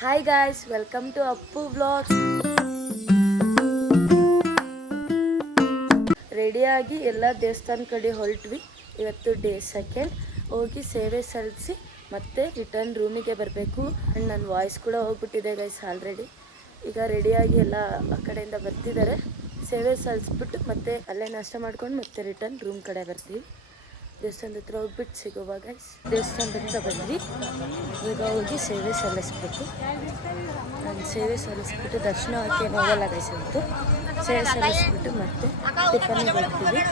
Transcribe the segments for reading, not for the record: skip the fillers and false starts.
Hi guys, welcome to Appu vlogs. ರೆಡಿಯಾಗಿ ಎಲ್ಲ ದೇವಸ್ಥಾನ ಕಡೆ ಹೊರಟ್ವಿ. ಇವತ್ತು ಡೇ 2 ಹೋಗಿ ಸೇವೆ ಸಲ್ಲಿಸಿ ಮತ್ತೆ ರಿಟರ್ನ್ ರೂಮಿಗೆ ಬರಬೇಕು. ಆ್ಯಂಡ್ ನನ್ನ ವಾಯ್ಸ್ ಕೂಡ ಹೋಗ್ಬಿಟ್ಟಿದೆ ಗೈಸ್ ಆಲ್ರೆಡಿ. ಈಗ ರೆಡಿಯಾಗಿ ಎಲ್ಲ ಆ ಕಡೆಯಿಂದ ಬರ್ತಿದ್ದಾರೆ. ಸೇವೆ ಸಲ್ಲಿಸ್ಬಿಟ್ಟು ಮತ್ತೆ ಅಲ್ಲೇ ನಾಷ್ಟ ಮಾಡ್ಕೊಂಡು ಮತ್ತೆ ರಿಟರ್ನ್ ರೂಮ್ ಕಡೆ ಬರ್ತೀವಿ. ದೇವಸ್ಥಾನದ ಹತ್ರ ಹೋಗ್ಬಿಟ್ಟು ಸಿಗುವ ಗೈಸ್. ದೇವಸ್ಥಾನದ ಹತ್ರ ಬಂದ್ವಿ. ಈಗ ಹೋಗಿ ಸೇವೆ ಸಲ್ಲಿಸ್ಬೇಕು. ನಾನು ಸೇವೆ ಸಲ್ಲಿಸ್ಬಿಟ್ಟು ದರ್ಶನ ಹಾಕಿ ಹೋಗಲ್ಲ ಗೈಸ್ ಇವತ್ತು. ಸೇವೆ ಸಲ್ಲಿಸ್ಬಿಟ್ಟು ಮತ್ತೆ ಟಿಫನ್ಗೆ ಹೋಗ್ತೀವಿ.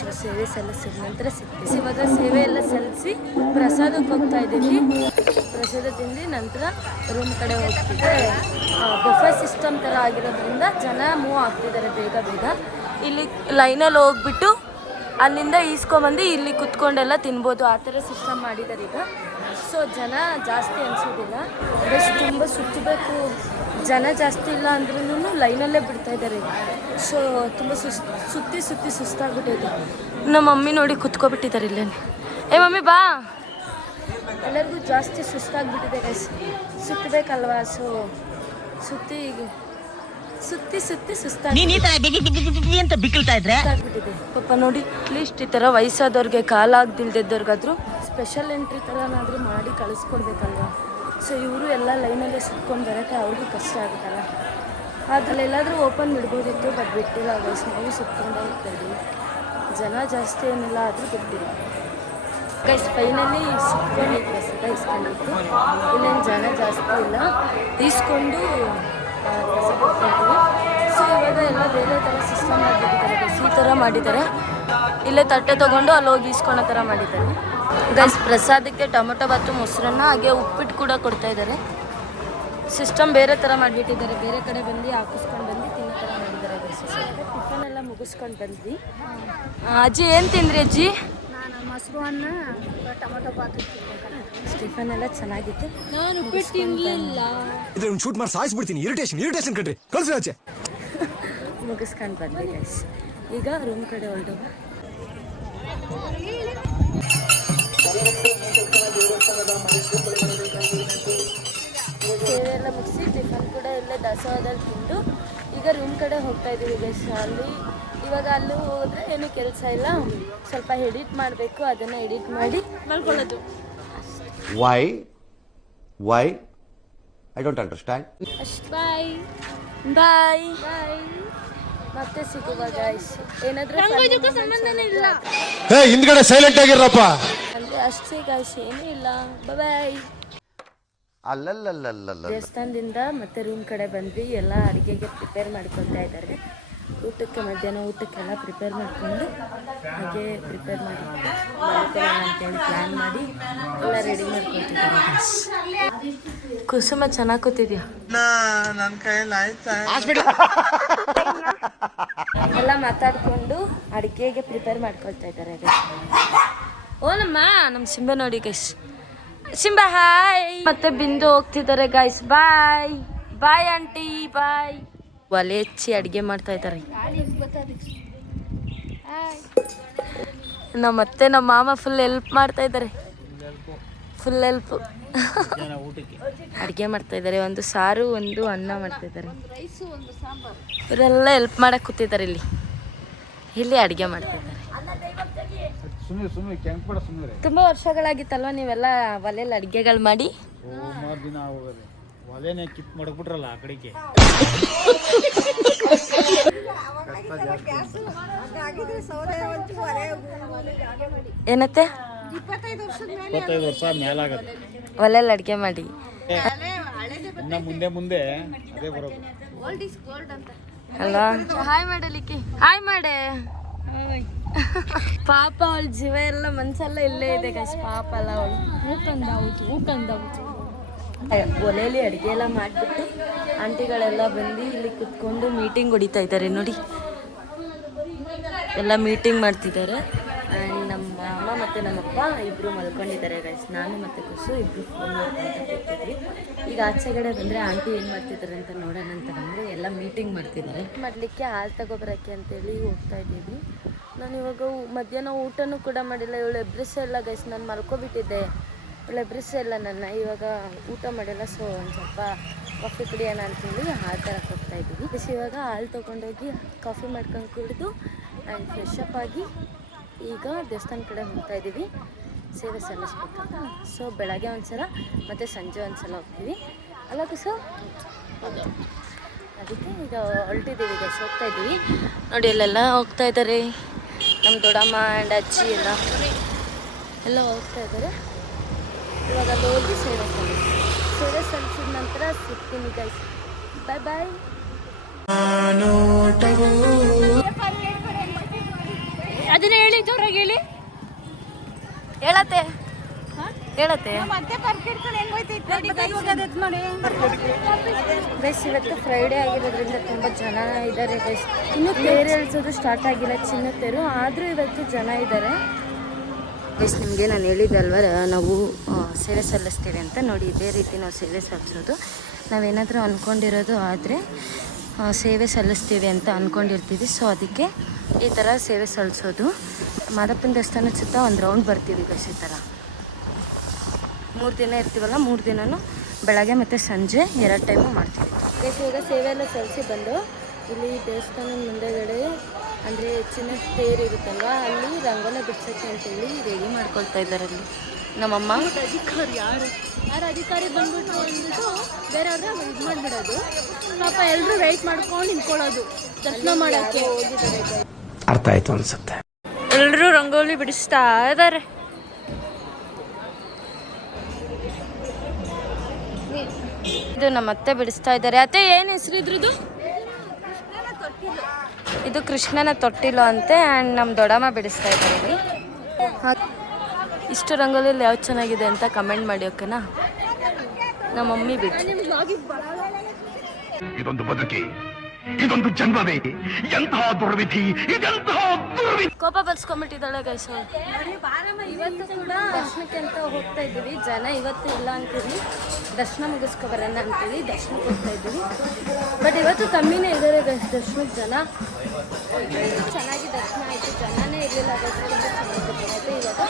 ಸೊ ಸೇವೆ ಸಲ್ಲಿಸಿದ ನಂತರ ಸಿಗ್ತೀವಿ. ಇವಾಗ ಸೇವೆ ಎಲ್ಲ ಸಲ್ಲಿಸಿ ಪ್ರಸಾದಕ್ಕೆ ಹೋಗ್ತಾ ಇದ್ದೀವಿ. ಪ್ರಸಾದ ತಿಂದು ನಂತರ ರೂಮ್ ಕಡೆ ಹೋಗ್ತಿದ್ದೆ. ಬಫೆ ಸಿಸ್ಟಮ್ ಥರ ಆಗಿರೋದ್ರಿಂದ ಜನ ಮೂವ್ ಆಗ್ತಿದ್ದಾರೆ ಬೇಗ ಬೇಗ. ಇಲ್ಲಿ ಲೈನಲ್ಲಿ ಹೋಗ್ಬಿಟ್ಟು ಅಲ್ಲಿಂದ ಈಸ್ಕೊಂಬಂದು ಇಲ್ಲಿ ಕುತ್ಕೊಂಡೆಲ್ಲ ತಿನ್ಬೋದು. ಆ ಥರ ಸಿಸ್ಟಮ್ ಮಾಡಿದ್ದಾರೆ ಈಗ. ಸೊ ಜನ ಜಾಸ್ತಿ ಅನಿಸೋದಿಲ್ಲ. ಬಸ್ ತುಂಬ ಸುತ್ತಬೇಕು. ಜನ ಜಾಸ್ತಿ ಇಲ್ಲ ಅಂದ್ರೂ ಲೈನಲ್ಲೇ ಬಿಡ್ತಾ ಇದ್ದಾರೆ. ಸೊ ತುಂಬ ಸುತ್ತಿ ಸುಸ್ತಾಗ್ಬಿಟ್ಟೈತೆ. ನಮ್ಮ ಮಮ್ಮಿ ನೋಡಿ ಕುತ್ಕೊಬಿಟ್ಟಿದ್ದಾರೆ ಇಲ್ಲೇ. ಏ ಮಮ್ಮಿ ಬಾ. ಎಲ್ಲರಿಗೂ ಜಾಸ್ತಿ ಸುಸ್ತಾಗ್ಬಿಟ್ಟಿದೆ ಗೈಸ್. ಸುತ್ತಬೇಕಲ್ವಾ. ಸೊ ಸುತ್ತಿ ಸುಸ್ತಾಗ್ಬಿಟ್ಟಿದೆ. ಪಾಪ ನೋಡಿ, ಅಟ್ಲೀಸ್ಟ್ ಈ ಥರ ವಯಸ್ಸಾದವ್ರಿಗೆ ಕಾಲಾಗ್ದಿಲ್ದಿದ್ದವ್ರಿಗಾದ್ರೂ ಸ್ಪೆಷಲ್ ಎಂಟ್ರಿ ಥರನಾದರೂ ಮಾಡಿ ಕಳಿಸ್ಕೊಡ್ಬೇಕಲ್ವ. ಸೊ ಇವರು ಎಲ್ಲ ಲೈನಲ್ಲೇ ಸುತ್ಕೊಂಡು ಬರೋಕ್ಕೆ ಅವ್ರಿಗೂ ಕಷ್ಟ ಆಗುತ್ತಲ್ಲ. ಅದರಲ್ಲೆಲ್ಲಾದರೂ ಓಪನ್ ಬಿಡ್ಬೋದಿತ್ತು, ಬಟ್ ಬಿಟ್ಟಿಲ್ಲ ಗೈಸ್. ನಾವು ಸುತ್ಕೊಂಡೇ ಹೋಗ್ತಾ ಇದ್ದೀವಿ. ಜನ ಜಾಸ್ತಿ ಏನಿಲ್ಲ ಆದರೂ ಬಿಟ್ಟಿಲ್ಲ ಗೈಸ್. ಫೈನಲಿ ಸುತ್ಕೊಂಡು ಪ್ರಸಾದ ಇಸ್ಕೊಂಡಿತ್ತು. ಇಲ್ಲೇನು ಜನ ಜಾಸ್ತಿ ಇಲ್ಲ. ಈಸ್ಕೊಂಡು ಪ್ರಸಾದ ಇಟ್ಕೊಳ್ತೀವಿ. ಸೊ ಇವಾಗ ಎಲ್ಲ ಬೇರೆ ಥರ ಸಿಸ್ಟಮ್ ಮಾಡಿಬಿಟ್ಟಿದ್ದಾರೆ ಗೈಸ್. ಈ ಥರ ಮಾಡಿದ್ದಾರೆ. ಇಲ್ಲೇ ತಟ್ಟೆ ತೊಗೊಂಡು ಅಲ್ಲಿ ಹೋಗಿ ಈಸ್ಕೊಳ್ಳೋ ಥರ ಮಾಡಿದ್ದಾರೆ ಗೈಸ್. ಪ್ರಸಾದಕ್ಕೆ ಟೊಮೊಟೊ ಬಾತು, ಮೊಸರನ್ನ, ಹಾಗೆ ಉಪ್ಪಿಟ್ಟು ಕೂಡ ಕೊಡ್ತಾ ಇದ್ದಾರೆ. ಸಿಸ್ಟಮ್ ಬೇರೆ ಥರ ಮಾಡಿಬಿಟ್ಟಿದ್ದಾರೆ. ಬೇರೆ ಕಡೆ ಬಂದು ಹಾಕಿಸ್ಕೊಂಡು ಬಂದು ತಿನ್ನೋ ಥರ ಮಾಡಿದ್ದಾರೆ ಗೈಸ್. ಟಿಫನ್ ಎಲ್ಲ ಮುಗಿಸ್ಕೊಂಡು ಬಂದ್ವಿ. ಅಜ್ಜಿ ಏನು ತಿಂದ್ರಿ ಅಜ್ಜಿ? ಮೊಸರು ಅನ್ನ, ಟೊಮೊಟೊ ಬಾತು. ಟಿಫನ್ ಎಲ್ಲ ಚೆನ್ನಾಗಿತ್ತು. ನಾನು ಉಪ್ಪಿಟ್ಟು ತಿನ್ನಲಿಲ್ಲ. ಇದನ್ನ ಶೂಟ್ ಮಾಡಿ ಸಾಯಿಸ್ಬಿಡ್ತೀನಿ. ಇರಿಟೇಷನ್ ಕಣ್ರಿ. ಕಳ್ಸಿ ಆಚೆ. ಮುಗಿಸ್ಕೊಂಡು ಬಂದ್ವಿ ಗೈಸ್. ಈಗ ರೂಮ್ ಕಡೆ ಹೊರಟು. ಸೇವೆ ಎಲ್ಲ ಮುಗಿಸಿ ಟಿಫನ್ ಕೂಡ ಇಲ್ಲೇ ದಾಸವಾದಲ್ಲಿ ತಿಂದು ಈಗ ರೂಮ್ ಕಡೆ ಹೋಗ್ತಾ ಇದ್ದೀವಿ ಗೈಸ್. ಇವಾಗ ಅಲ್ಲಿ ಹೋದರೆ ಏನೂ ಕೆಲಸ ಇಲ್ಲ. ಸ್ವಲ್ಪ ಎಡಿಟ್ ಮಾಡಬೇಕು. ಅದನ್ನು ಎಡಿಟ್ ಮಾಡಿ ಮಲ್ಕೊಳ್ಳೋದು. Why? I don't understand. ಬಾಯ್ ಬಾಯ್ ಬಾಯ್. ಮತ್ತೆ ಸಿಗುವ ಗೈಸ್. ಏನಾದರೂ ಸಂಬಂಧನೇ ಇಲ್ಲ. ಹಿಂದ್ಗಡೆ ಸೈಲೆಂಟ್ ಆಗಿರಪ್ಪ. ಅಂದರೆ ಅಷ್ಟೇ ಗೈಸ್, ಏನೂ ಇಲ್ಲ. ಬಾಯ್. ಅಲ್ಲಲ್ಲಲ್ಲಲ್ಲ. ದೇವಸ್ಥಾನದಿಂದ ಮತ್ತೆ ರೂಮ್ ಕಡೆ ಬಂದ್ವಿ. ಎಲ್ಲ ಅಡುಗೆಗೆ ಪ್ರಿಪೇರ್ ಮಾಡ್ಕೊಳ್ತಾ ಇದ್ದಾರೆ. ಊಟಕ್ಕೆ ಮಧ್ಯಾಹ್ನ ಊಟಕ್ಕೆಲ್ಲ ಪ್ರಿಪೇರ್ ಮಾಡಿಕೊಂಡು ಹಾಗೆ ಪ್ರಿಪೇರ್ ಮಾಡಿ ಅಂತೇಳಿ ಪ್ಲ್ಯಾನ್ ಮಾಡಿ ಎಲ್ಲ ರೆಡಿ ಮಾಡ್ಕೊಳ್ತಿದ್ದಾರೆ. ಕುಸುಮ ಚೆನ್ನಾಗಿ ಕೂತಿದ್ಯಾ? ಎಲ್ಲ ಮಾತಾಡಿಕೊಂಡು ಅಡುಗೆಗೆ ಪ್ರಿಪೇರ್ ಮಾಡ್ಕೊಳ್ತಾ ಇದ್ದಾರೆ ಗೈಸ್. ನಮ್ಮ ಸಿಂಬೆ ನೋಡಿ ಗೈಸ್. Simba hi. ಮತ್ತೆ ಬಿಂದು ಹೋಗ್ತಿದ್ದಾರೆ ಗೈಸ್. ಬಾಯ್ ಬಾಯ್ ಆಂಟಿ ಬಾಯ್. ಒಲೆ ಹೆಚ್ಚಿ ಅಡುಗೆ ಮಾಡ್ತಾ ಇದ್ದಾರೆ. ಮತ್ತೆ ನಮ್ಮ ಮಾಮ ಫುಲ್ ಹೆಲ್ಪ್ ಮಾಡ್ತಾ ಇದ್ದಾರೆ. Full help. ಅಡುಗೆ ಮಾಡ್ತಾ ಇದ್ದಾರೆ. ಒಂದು ಸಾರು, ಒಂದು ಅನ್ನ ಮಾಡ್ತಾ ಇದ್ದಾರೆ. ಇವರೆಲ್ಲ ಹೆಲ್ಪ್ ಮಾಡಕ್ಕೆ ಕೂತಿದ್ದಾರೆ. ಇಲ್ಲಿ ಅಡುಗೆ ಮಾಡ್ತಾ ಇದ್ದಾರೆ. ತುಂಬ ವರ್ಷಗಳಾಗಿತ್ತಲ್ವ ನೀವೆಲ್ಲ ಒಲೆಯಲ್ಲಿ ಅಡುಗೆಗಳು ಮಾಡಿ? ಒಲೆನೇ ಕಿಪ್ ಮಾಡ್ಬಿಟ್ರಲ್ಲ ಆ ಕಡೆಗೆ. ಏನತ್ತೆ? 25 ವರ್ಷ ಮೇಲಾಗದು ಒಲೆಯಲ್ಲಿ ಅಡುಗೆ ಮಾಡಿ. ಇನ್ನ ಮುಂದೆ ಅದೇ ಬರೋದು ಅಲ್ವಾ? ಹಾಯ್ ಮಾಡಲಿಕ್ಕೆ. ಹಾಯ್ ಮಾಡೆ. ಪಾಪ ಅವಳ ಜೀವ ಎಲ್ಲ ಮನ್ಸೆಲ್ಲ ಇಲ್ಲೇ ಇದೆ ಗೈಸ್. ಪಾಪ ಅಲ್ಲ ಅವಳು. ಹೂಕಂದೌತು. ಒಲೆಯಲ್ಲಿ ಅಡುಗೆ ಎಲ್ಲ ಮಾಡಿಬಿಟ್ಟು ಆಂಟಿಗಳೆಲ್ಲ ಬಂದು ಇಲ್ಲಿ ಕುತ್ಕೊಂಡು ಮೀಟಿಂಗ್ ಹೊಡಿತಾ ಇದ್ದಾರೆ ನೋಡಿ. ಎಲ್ಲ ಮೀಟಿಂಗ್ ಮಾಡ್ತಿದ್ದಾರೆ. ಆ್ಯಂಡ್ ನಮ್ಮ ಮಾಮ ಮತ್ತು ನಮ್ಮಪ್ಪ ಇಬ್ಬರು ಮಲ್ಕೊಂಡಿದ್ದಾರೆ ಗೈಸ್. ನಾನು ಮತ್ತು ಕುಸು ಇಬ್ಬರು ಫೋನ್ ಮಾಡ್ಕೊಂತ ಕೂತಿದ್ವಿ. ಈಗ ಆಚೆಗಡೆ ಬಂದರೆ ಆಂಟಿ ಏನು ಮಾಡ್ತಿದ್ದಾರೆ ಅಂತ ನೋಡೋಣ ಅಂತ ಬಂದರೆ ಎಲ್ಲ ಮೀಟಿಂಗ್ ಮಾಡ್ತಿದ್ದಾರೆ. ಮಾಡಲಿಕ್ಕೆ ಹಾಲು ತಗೊಬರೋಕ್ಕೆ ಅಂತೇಳಿ ಹೋಗ್ತಾ ಇದ್ದೀವಿ. ನಾನು ಇವಾಗ ಮಧ್ಯಾಹ್ನ ಊಟನೂ ಕೂಡ ಮಾಡಿಲ್ಲ. ಇವಳು ಎಬ್ರಿಸೇ ಇಲ್ಲ ಗೈಸ್. ನಾನು ಮಲ್ಕೊಬಿಟ್ಟಿದ್ದೆ. ಎಬ್ರಿಸಲ್ಲ ನನ್ನ. ಇವಾಗ ಊಟ ಮಾಡಿಲ್ಲ, ಸೊ ಒಂದು ಸ್ವಲ್ಪ ಕಾಫಿ ಕುಡಿಯೋಣ ಅಂತೇಳಿ ಹಾಲು ತರಕ್ಕೆ ಹೋಗ್ತಾ ಇದ್ದೀವಿ. ಬಿಸಿ ಇವಾಗ ಹಾಲು ತೊಗೊಂಡೋಗಿ ಕಾಫಿ ಮಾಡ್ಕೊಂಡು ಕುಡಿದು ಆ್ಯಂಡ್ ಫ್ರೆಶ್ ಅಪ್ ಆಗಿ ಈಗ ದೇವಸ್ಥಾನ ಕಡೆ ಹೋಗ್ತಾ ಇದ್ದೀವಿ ಸೇವೆ ಸಲ್ಲಿಸ್ಬೇಕಂತ. ಸೊ ಬೆಳಗ್ಗೆ ಒಂದ್ಸಲ ಮತ್ತು ಸಂಜೆ ಒಂದ್ಸಲ ಹೋಗ್ತೀವಿ ಅಲ್ಲ ಕುಸು. ಅದಕ್ಕೆ ಈಗ ಹೊರಟಿದ್ದೀವಿ, ಗೈಸ್ ಹೋಗ್ತಾ ಇದ್ದೀವಿ. ನೋಡಿ ಅಲ್ಲೆಲ್ಲ ಹೋಗ್ತಾ ಇದ್ದಾರೆ ನಮ್ಮ ದೊಡ್ಡಮ್ಮ ಆ್ಯಂಡ್ ಅಜ್ಜಿ ಎಲ್ಲ ಹೋಗ್ತಾ ಇದ್ದಾರೆ. ಇವಾಗ ಅಲ್ಲಿ ಹೋಗಿ ಸೇವೆ ಸಲ್ಲಿಸಿದ ನಂತರ ಸಿಗ್ತೀನಿ ಗೈಸ್. ಬಾಯ್ ಬಾಯ್. ಅದನ್ನ ಹೇಳಿ, ಜೋರಾಗಿ ಹೇಳಿ. ಹೇಳತ್ತೆ ಗೈಸ್. ಇವತ್ತು ಫ್ರೈಡೇ ಆಗಿರೋದ್ರಿಂದ ತುಂಬ ಜನ ಇದ್ದಾರೆ ಗೈಸ್. ಇನ್ನೂ ತೇರು ಎಳ್ಸೋದು ಸ್ಟಾರ್ಟ್ ಆಗಿಲ್ಲ, ಚಿನ್ನ ತೇರು, ಆದರೂ ಇವತ್ತು ಜನ ಇದ್ದಾರೆ ಗೈಸ್. ನಿಮಗೆ ನಾನು ಹೇಳಿದ್ದೆ ಅಲ್ವ, ನಾವು ಸೇವೆ ಸಲ್ಲಿಸ್ತೀವಿ ಅಂತ. ನೋಡಿ ಇದೇ ರೀತಿ ನಾವು ಸೇವೆ ಸಲ್ಲಿಸೋದು. ನಾವೇನಾದರೂ ಅಂದ್ಕೊಂಡಿರೋದು ಆದರೆ ಸೇವೆ ಸಲ್ಲಿಸ್ತೀವಿ ಅಂತ ಅಂದ್ಕೊಂಡಿರ್ತೀವಿ. ಸೊ ಅದಕ್ಕೆ ಈ ಥರ ಸೇವೆ ಸಲ್ಲಿಸೋದು. ಮಾದಪ್ಪನ ದೇವಸ್ಥಾನದ ಸುತ್ತ ಒಂದು ರೌಂಡ್ ಬರ್ತೀವಿ ಗೈಸ್. ಈ ಥರ 3 ದಿನ ಇರ್ತೀವಲ್ಲ, 3 ದಿನವೂ ಬೆಳಗ್ಗೆ ಮತ್ತು ಸಂಜೆ 2 ಟೈಮು ಮಾಡ್ತೀವಿ ಗೈಸ್. ಇವಾಗ ಸೇವೆ ಎಲ್ಲ ಸಲ್ಲಿಸಿ ಬಂದು ಇಲ್ಲಿ ದೇವಸ್ಥಾನದ ಮುಂದೆಗಡೆ ಅಂದರೆ ಚಿನ್ನದ ತೇರು ಇರುತ್ತಲ್ವ, ಅಲ್ಲಿ ರಂಗೋಲಿ ಬಿಡ್ಸೋಕ್ಕೆ ಅಂತೇಳಿ ರೆಡಿ ಮಾಡ್ಕೊಳ್ತಾ ಇದ್ದಾರೆ ಅಲ್ಲಿ ನಮ್ಮಮ್ಮ. ಅಧಿಕಾರಿ ಯಾರು ಅಧಿಕಾರಿ ಬಂದ್ಬಿಟ್ರು ಅಂದ್ಬಿಟ್ಟು ಬೇರೆಯವ್ರ ಇದು ಮಾಡಿಬಿಡೋದು. ಪಾಪ ಎಲ್ಲರೂ ವೆಯ್ಟ್ ಮಾಡ್ಕೊಂಡು ನಿಂತ್ಕೊಳ್ಳೋದು ದರ್ಶನ ಮಾಡೋಕ್ಕೆ. ಅರ್ಥ ಆಯ್ತು ಅನ್ಸುತ್ತೆ. ಎಲ್ಲರೂ ರಂಗೋಲಿ ಬಿಡಿಸ್ತಾ ಇದ್ದಾರೆ. ಇದು ನಮ್ಮ ಅತ್ತೆ ಬಿಡಿಸ್ತಾ ಇದ್ದಾರೆ. ಅತ್ತೆ ಏನು ಹೆಸರು ಇದ್ರದ್ದು? ಇದು ಕೃಷ್ಣನ ತೊಟ್ಟಿಲು ಅಂತೆ. ಆ್ಯಂಡ್ ನಮ್ಮ ದೊಡ್ಡಮ್ಮ ಬಿಡಿಸ್ತಾ ಇದ್ದಾರೆ ಇಲ್ಲಿ. ಇಷ್ಟು ರಂಗೋಲಿಯಲ್ಲಿ ಯಾವ್ದು ಚೆನ್ನಾಗಿದೆ ಅಂತ ಕಮೆಂಟ್ ಮಾಡಿ, ಓಕೆನಾ? ನಮ್ಮ ಮಮ್ಮಿ ಬಿಟ್ಟು ಇದೊಂದು ಬದುಕಿ, ಇದೊಂದು ಜನ್ಮವೇ, ಎಂತಹ ದುರ್ವಿಧಿ, ಇದೆಂತಹ ದುರ್ವಿಧಿ. ಕೋಪ ಬರ್ಸ್ಕೊಂಡ್ಬಿಟ್ಟಿದ್ದಾಳೆ ಗೈಸ್. ಇವತ್ತು ಕೂಡ ದರ್ಶನಕ್ಕೆ ಅಂತ ಹೋಗ್ತಾ ಇದ್ದೀವಿ. ಜನ ಇವತ್ತು ಇಲ್ಲ ಅಂತೀವಿ, ದರ್ಶನ ಮುಗಿಸ್ಕೊಬರೋಣ ಅಂತೀವಿ, ದರ್ಶನಕ್ಕೆ ಹೋಗ್ತಾ ಇದ್ದೀವಿ. ಬಟ್ ಇವತ್ತು ಕಮ್ಮಿನೇ ಇದ್ದಾರೆ ಗೈಸ್ ದರ್ಶನಕ್ಕೆ ಜನ. ಚೆನ್ನಾಗಿ ದರ್ಶನ ಆಯಿತು, ಜನನೇ ಇರಲಿಲ್ಲ ಗೈಸ್. ತುಂಬ ಚೆನ್ನಾಗಿತ್ತು. ಇವಾಗ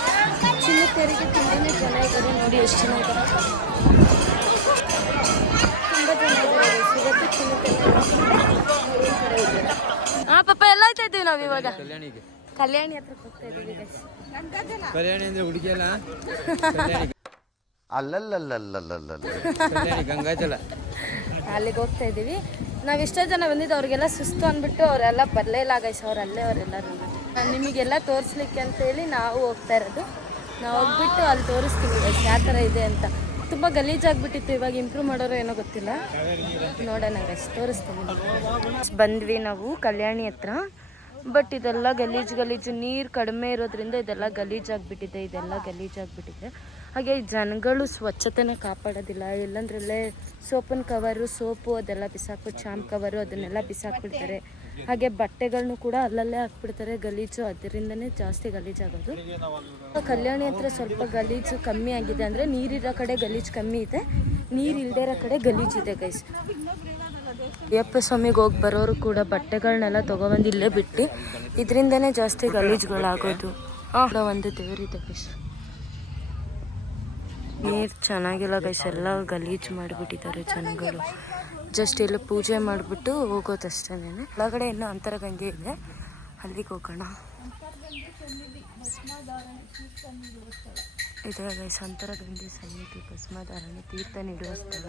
ಚಿನ್ನ ತೇರಿಗೆ ತುಂಬಾ ಜನ ಇದ್ದಾರೆ. ನೋಡಿ ಎಷ್ಟು ಜನ ಇದ್ದಾರೆ, ತುಂಬ ಜನ ಇದ್ದಾರೆ ಗೈಸ್. ಇವತ್ತು ಚಿನ್ನ ತೇರಿಗೆ ಹಾಂ ಪಾಪ ಎಲ್ಲ ಆಯ್ತಾ ಇದ್ದೀವಿ ನಾವು ಇವಾಗ ಕಲ್ಯಾಣಿ ಹತ್ರಕ್ಕೆ ಹೋಗ್ತಾ ಇದ್ದೀವಿ ಗೈಸ್. ಕಲ್ಯಾಣಿ ಅಂದ್ರೆ ಹುಡುಗಿಯಲ್ಲ, ಗಂಗಾಜಲ. ಅಲ್ಲಿಗೆ ಹೋಗ್ತಾ ಇದ್ದೀವಿ. ನಾವು ಎಷ್ಟೋ ಜನ ಬಂದಿದ್ದು, ಅವ್ರಿಗೆಲ್ಲ ಸುಸ್ತು ಅಂದ್ಬಿಟ್ಟು ಅವರೆಲ್ಲ ಬರಲೇ ಇಲ್ಲ ಗೈಸ್. ಅವರೆಲ್ಲರೂ ನಿಮಗೆಲ್ಲ ತೋರಿಸ್ಲಿಕ್ಕೆ ಅಂತೇಳಿ ನಾವು ಹೋಗ್ತಾ ಇರೋದು. ನಾವು ಹೋಗ್ಬಿಟ್ಟು ಅಲ್ಲಿ ತೋರಿಸ್ತೀವಿ ಗೈಸ್ ಯಾವ ಥರ ಇದೆ ಅಂತ. ತುಂಬ ಗಲೀಜಾಗ್ಬಿಟ್ಟಿತ್ತು, ಇವಾಗ ಇಂಪ್ರೂವ್ ಮಾಡೋರು ಏನೋ ಗೊತ್ತಿಲ್ಲ, ನೋಡೋಣ ಗೈಸ್, ತೋರಿಸ್ತೀವಿ. ಬಂದ್ವಿ ನಾವು ಕಲ್ಯಾಣಿ ಹತ್ರ. ಬಟ್ ಇದೆಲ್ಲ ಗಲೀಜು ನೀರು ಕಡಿಮೆ ಇರೋದ್ರಿಂದ ಇದೆಲ್ಲ ಗಲೀಜಾಗ್ಬಿಟ್ಟಿದೆ. ಹಾಗೆ ಜನಗಳು ಸ್ವಚ್ಛತೆನ ಕಾಪಾಡೋದಿಲ್ಲ. ಎಲ್ಲಂದ್ರಲ್ಲೇ ಸೋಪಿನ ಕವರು, ಸೋಪು ಅದೆಲ್ಲ ಬಿಸಾಕ್ಬಿಟ್ಟು, ಶಾಂಪ್ ಕವರು ಅದನ್ನೆಲ್ಲ ಬಿಸಾಕ್ಬಿಡ್ತಾರೆ. ಹಾಗೆ ಬಟ್ಟೆಗಳನ್ನೂ ಕೂಡ ಅಲ್ಲಲ್ಲೇ ಹಾಕ್ಬಿಡ್ತಾರೆ, ಗಲೀಜು. ಅದರಿಂದನೇ ಜಾಸ್ತಿ ಗಲೀಜಾಗೋದು. ಕಲ್ಯಾಣಿ ಹತ್ರ ಸ್ವಲ್ಪ ಗಲೀಜು ಕಮ್ಮಿ ಆಗಿದೆ. ಅಂದರೆ ನೀರಿರೋ ಕಡೆ ಗಲೀಜು ಕಮ್ಮಿ ಇದೆ, ನೀರು ಇಲ್ಲದೇ ಇರೋ ಕಡೆ ಗಲೀಜಿದೆ ಗೈಸ್. ಅಯ್ಯಪ್ಪ ಸ್ವಾಮಿಗೆ ಹೋಗಿ ಬರೋರು ಕೂಡ ಬಟ್ಟೆಗಳನ್ನೆಲ್ಲ ತೊಗೊಬಂದು ಇಲ್ಲೇ ಬಿಟ್ಟು, ಇದರಿಂದನೇ ಜಾಸ್ತಿ ಗಲೀಜುಗಳಾಗೋದು. ಒಂದು ದೇವರಿದೆ ಗೈಸ್. ನೀರು ಚೆನ್ನಾಗಿಲ್ಲ ಗೈಸ್, ಎಲ್ಲ ಗಲೀಜು ಮಾಡಿಬಿಟ್ಟಿದ್ದಾರೆ ಜನಗಳು. ಜಸ್ಟ್ ಇಲ್ಲಿ ಪೂಜೆ ಮಾಡಿಬಿಟ್ಟು ಹೋಗೋದಷ್ಟೇನೆ. ಒಳಗಡೆ ಇನ್ನೂ ಅಂತರಗಂಗೆ ಇದೆ, ಅಲ್ಲಿಗೆ ಹೋಗೋಣ. ಇದೆ ಗೈಸ್ ಅಂತರಗಂಗೆ ಸಮಿತಿ ಭಸ್ಮಧಾರಣೆ ತೀರ್ಥ ನೀಡುವ ಸ್ಥಳ.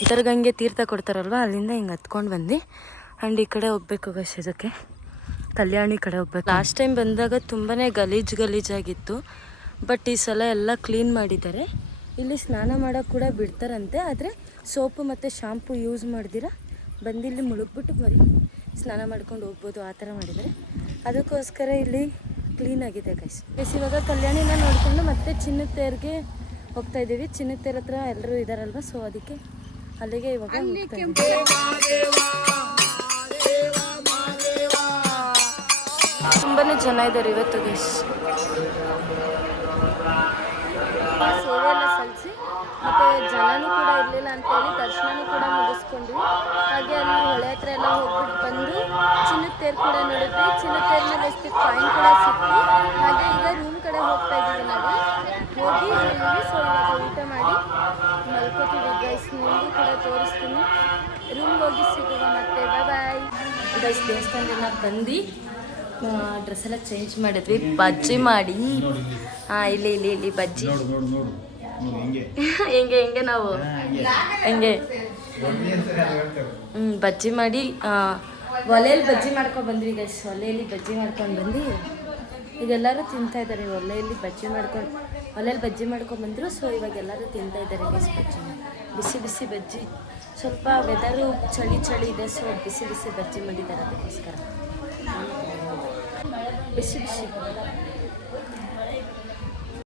ಅಂತರಗಂಗೆ ತೀರ್ಥ ಕೊಡ್ತಾರಲ್ವ, ಅಲ್ಲಿಂದ ಹಿಂಗೆ ಹತ್ಕೊಂಡು ಬಂದು ಆ್ಯಂಡ್ ಈ ಕಡೆ ಹೋಗ್ಬೇಕು ಗೈಸ್. ಇದಕ್ಕೆ ಕಲ್ಯಾಣಿ ಕಡೆ ಹೋಗ್ಬೇಕು. ಲಾಸ್ಟ್ ಟೈಮ್ ಬಂದಾಗ ತುಂಬಾ ಗಲೀಜಾಗಿತ್ತು. ಬಟ್ ಈ ಸಲ ಎಲ್ಲ ಕ್ಲೀನ್ ಮಾಡಿದ್ದಾರೆ. ಇಲ್ಲಿ ಸ್ನಾನ ಮಾಡೋಕ್ಕೆ ಕೂಡ ಬಿಡ್ತಾರಂತೆ, ಆದರೆ ಸೋಪು ಮತ್ತು ಶಾಂಪು ಯೂಸ್ ಮಾಡ್ದಿರ ಬಂದಿಲ್ಲಿ ಮುಳುಗ್ಬಿಟ್ಟು ಬರೀ ಸ್ನಾನ ಮಾಡ್ಕೊಂಡು ಹೋಗ್ಬೋದು, ಆ ಥರ ಮಾಡಿದ್ದಾರೆ. ಅದಕ್ಕೋಸ್ಕರ ಇಲ್ಲಿ ಕ್ಲೀನಾಗಿದೆ ಗೈಸ್. ಇವಾಗ ಕಲ್ಯಾಣಿನ ನೋಡಿಕೊಂಡು ಮತ್ತೆ ಚಿನ್ನದ ತೇರಿಗೆ ಹೋಗ್ತಾ ಇದ್ದೀವಿ. ಚಿನ್ನದ ತೇರ ಹತ್ರ ಎಲ್ಲರೂ ಇದ್ದಾರಲ್ವ, ಸೊ ಅದಕ್ಕೆ ಅಲ್ಲಿಗೆ ಇವಾಗ ಹೋಗ್ತಾ ಇದ್ದೀವಿ. ತುಂಬಾ ಜನ ಇದ್ದಾರೆ ಇವತ್ತು ಗೈಸ್. ಸೇವೆ ಎಲ್ಲ ಸಲ್ಲಿಸಿ ಮತ್ತು ಜನನೂ ಕೂಡ ಇರಲಿಲ್ಲ ಅಂತೇಳಿ ದರ್ಶನನೂ ಕೂಡ ಮುಗಿಸ್ಕೊಂಡ್ವಿ. ಹಾಗೆ ಅಲ್ಲಿ ಹೊಳೆ ಹತ್ರ ಎಲ್ಲ ಹೋಗ್ಬಿಟ್ಟು ಬಂದು ಚಿನ್ನದ ತೇರು ಕೂಡ ನೋಡಿದ್ವಿ. ಚಿನ್ನದ ತೇರು ಮೇಲೆ ಎಷ್ಟು ಕಾಯಿನ್ ಕೂಡ ಸಿಕ್ತು. ಹಾಗೆ ಈಗ ರೂಮ್ ಕಡೆ ಹೋಗ್ತಾ ಇದ್ದೀವಿ ನಾವು. ಹೋಗಿ ಇಲ್ಲಿ ಸೊ ಇವಾಗ ಊಟ ಮಾಡಿ ಮಲ್ಕೋತೀವಿ ಗೈಸ್. ನಿಮಗೂ ಕೂಡ ತೋರಿಸ್ತೀನಿ. ರೂಮ್ಗೆ ಹೋಗಿ ಸಿಗುವ ಮತ್ತೆ. Bye guys. ದೇವಸ್ಥಾನದಿಂದ ಬಂದು ಡ್ರೆಸ್ ಎಲ್ಲ ಚೇಂಜ್ ಮಾಡಿದ್ವಿ. ಬಜ್ಜಿ ಮಾಡಿ ಇಲ್ಲಿ ಇಲ್ಲಿ ಇಲ್ಲಿ ಬಜ್ಜಿ ಹೆಂಗೆ ನಾವು ಹೆಂಗೆ ಬಜ್ಜಿ ಮಾಡಿ ಒಲೆಯಲ್ಲಿ ಬಜ್ಜಿ ಮಾಡ್ಕೊಂಡು ಬಂದ್ವಿ ಗೈಸ್. ಒಲೆಯಲ್ಲಿ ಬಜ್ಜಿ ಮಾಡ್ಕೊಂಡು ಬಂದು ಈಗೆಲ್ಲರೂ ತಿಂತಾಯಿದ್ದಾರೆ. ಒಲೆಯಲ್ಲಿ ಬಜ್ಜಿ ಮಾಡ್ಕೊಂಡು ಬಂದರು. ಸೊ ಇವಾಗ ಎಲ್ಲರೂ ತಿಂತಾಯಿದ್ದಾರೆ ಗೈಸ್ ಬಜ್ಜಿ. ಬಿಸಿ ಬಿಸಿ ಬಜ್ಜಿ. ಸ್ವಲ್ಪ ವೆದರು ಚಳಿ ಇದೆ. ಸೊ ಬಿಸಿ ಬಿಸಿ ಬಜ್ಜಿ ಮಾಡಿದ್ದಾರೆ ಅದಕ್ಕೋಸ್ಕರ. ಬಿಸಿ ಬಿಸಿ